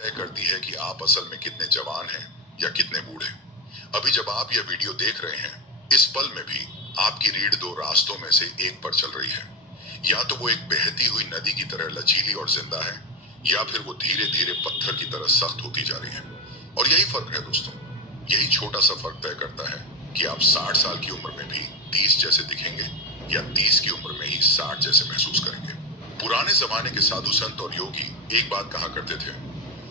तय करती है कि आप असल में कितने जवान हैं या कितने बूढ़े। अभी जब आप यह वीडियो देख रहे हैं, इस पल में भी आपकी रीढ़ दो रास्तों में से एक पर चल रही है। या तो वो एक बहती हुई नदी की तरह लचीली और जिंदा है, या फिर वो धीरे धीरे पत्थर की तरह सख्त होती जा रही है। और यही फर्क है दोस्तों। यही छोटा सा फर्क तय करता है कि आप 60 साल की उम्र में भी 30 जैसे दिखेंगे या 30 की उम्र में ही 60 जैसे महसूस करेंगे। पुराने जमाने के साधु संत और योगी एक बात कहा करते थे,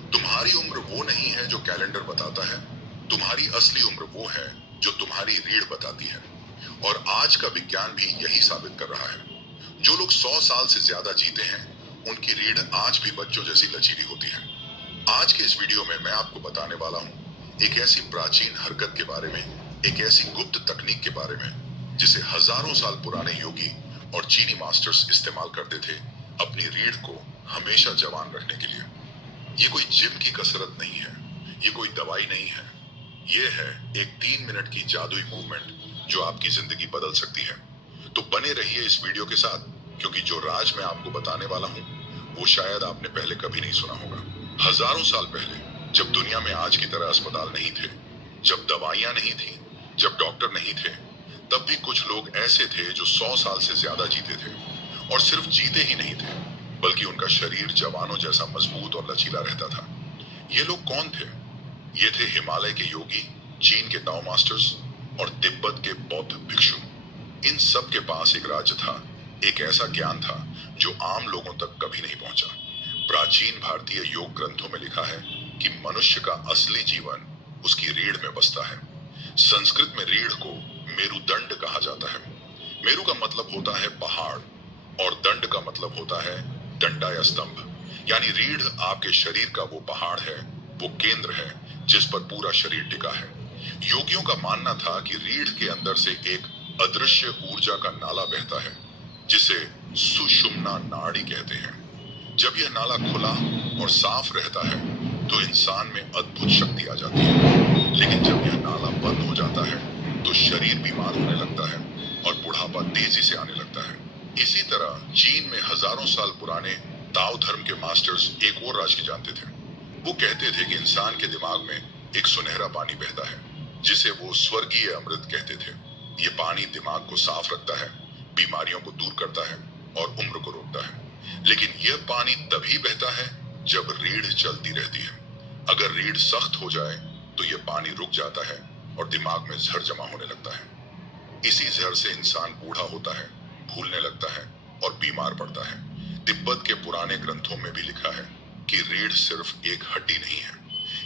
तुम्हारी उम्र वो नहीं है जो कैलेंडर बताता है, तुम्हारी असली उम्र वो है जो तुम्हारी रीढ़ बताती है। और आज का विज्ञान भी यही साबित कर रहा है। जो लोग 100 साल से ज्यादा जीते हैं, उनकी रीढ़ आज भी बच्चों जैसी लचीली होती है। आज के इस वीडियो में मैं आपको बताने वाला हूँ एक ऐसी प्राचीन हरकत के बारे में, एक ऐसी गुप्त तकनीक के बारे में जिसे हजारों साल पुराने योगी और चीनी मास्टर्स इस्तेमाल करते थे अपनी रीढ़ को हमेशा जवान रखने के लिए। ये कोई जिम की कसरत नहीं है, ये कोई दवाई नहीं है, ये है एक 3 मिनट की जादुई मूवमेंट जो आपकी जिंदगी बदल सकती है। तो बने रहिए इस वीडियो के साथ, क्योंकि जो राज मैं आपको बताने वाला हूँ वो शायद आपने पहले कभी नहीं सुना होगा। हजारों साल पहले, जब दुनिया में आज की तरह अस्पताल नहीं थे, जब दवाइयां नहीं थी, जब डॉक्टर नहीं थे, तब भी कुछ लोग ऐसे थे जो 100 साल से ज्यादा जीते थे। और सिर्फ जीते ही नहीं थे, बल्कि उनका शरीर जवानों जैसा मजबूत और लचीला रहता था। ये लोग कौन थे? ये थे हिमालय के योगी, चीन के ताओ मास्टर्स और तिब्बत के बौद्ध भिक्षु। इन सब के पास एक राज्य था, एक ऐसा ज्ञान था जो आम लोगों तक कभी नहीं पहुंचा। प्राचीन भारतीय योग ग्रंथों में लिखा है कि मनुष्य का असली जीवन उसकी रीढ़ में बसता है। संस्कृत में रीढ़ को मेरुदंड कहा जाता है। मेरु का मतलब होता है पहाड़, और दंड का मतलब होता है डंडा या स्तंभ। यानी रीढ़ आपके शरीर का वो पहाड़ है, वो केंद्र है जिस पर पूरा शरीर टिका है। योगियों का मानना था कि रीढ़ के अंदर से एक अदृश्य ऊर्जा का नाला बहता है, जिसे सुषुम्ना नाड़ी कहते हैं। जब यह नाला खुला और साफ रहता है तो इंसान में अद्भुत शक्ति आ जाती है। लेकिन जब यह नाला बंद हो जाता है तो शरीर बीमार होने लगता है और बुढ़ापा तेजी से आने लगता है। इसी तरह चीन में हजारों साल पुराने ताओ धर्म के मास्टर्स एक और राज की जानते थे। वो कहते थे कि इंसान के दिमाग में एक सुनहरा पानी बहता है, जिसे वो स्वर्गीय अमृत कहते थे। ये पानी दिमाग को साफ रखता है, बीमारियों को दूर करता है और उम्र को रोकता है। लेकिन यह पानी तभी बहता है जब रीढ़ चलती रहती है। अगर रीढ़ सख्त हो जाए तो यह पानी रुक जाता है और दिमाग में जहर जमा होने लगता है। इसी जहर से इंसान बूढ़ा होता है, भूलने लगता है और बीमार पड़ता है। तिब्बत के पुराने ग्रंथों में भी लिखा है कि रीढ़ सिर्फ एक हड्डी नहीं है,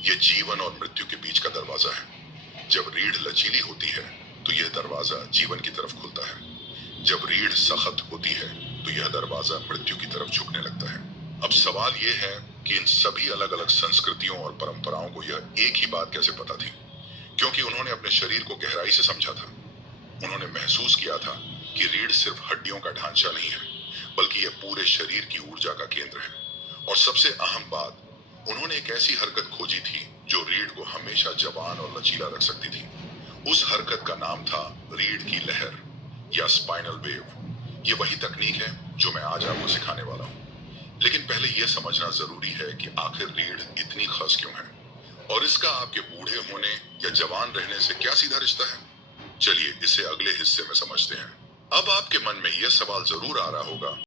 यह जीवन और मृत्यु के बीच का दरवाजा है। जब रीढ़ लचीली होती है तो यह दरवाजा जीवन की तरफ खुलता है। जब रीढ़ सख्त होती है तो यह दरवाजा मृत्यु की तरफ झुकने लगता है। अब सवाल यह है कि इन सभी अलग अलग संस्कृतियों और परंपराओं को यह एक ही बात कैसे पता थी? क्योंकि उन्होंने अपने शरीर को गहराई से समझा था। उन्होंने महसूस किया था कि रीढ़ सिर्फ हड्डियों का ढांचा नहीं है, बल्कि यह पूरे शरीर की ऊर्जा का केंद्र है। और सबसे अहम बात, उन्होंने एक ऐसी हरकत खोजी थी जो रीढ़ को हमेशा जवान और लचीला रख सकती थी। उस हरकत का नाम था रीढ़ की लहर या स्पाइनल वेव। ये वही तकनीक है जो मैं आज आपको सिखाने वाला हूँ। लेकिन पहले यह समझना जरूरी है कि आखिर रीढ़ इतनी खास क्यों है, और इसका आपके बूढ़े होने या जवान रहने से क्या सीधा रिश्ता है। चलिए इसे अगले हिस्से में समझते हैं। अब आपके मन में यह सवाल जरूर आ रहा होगा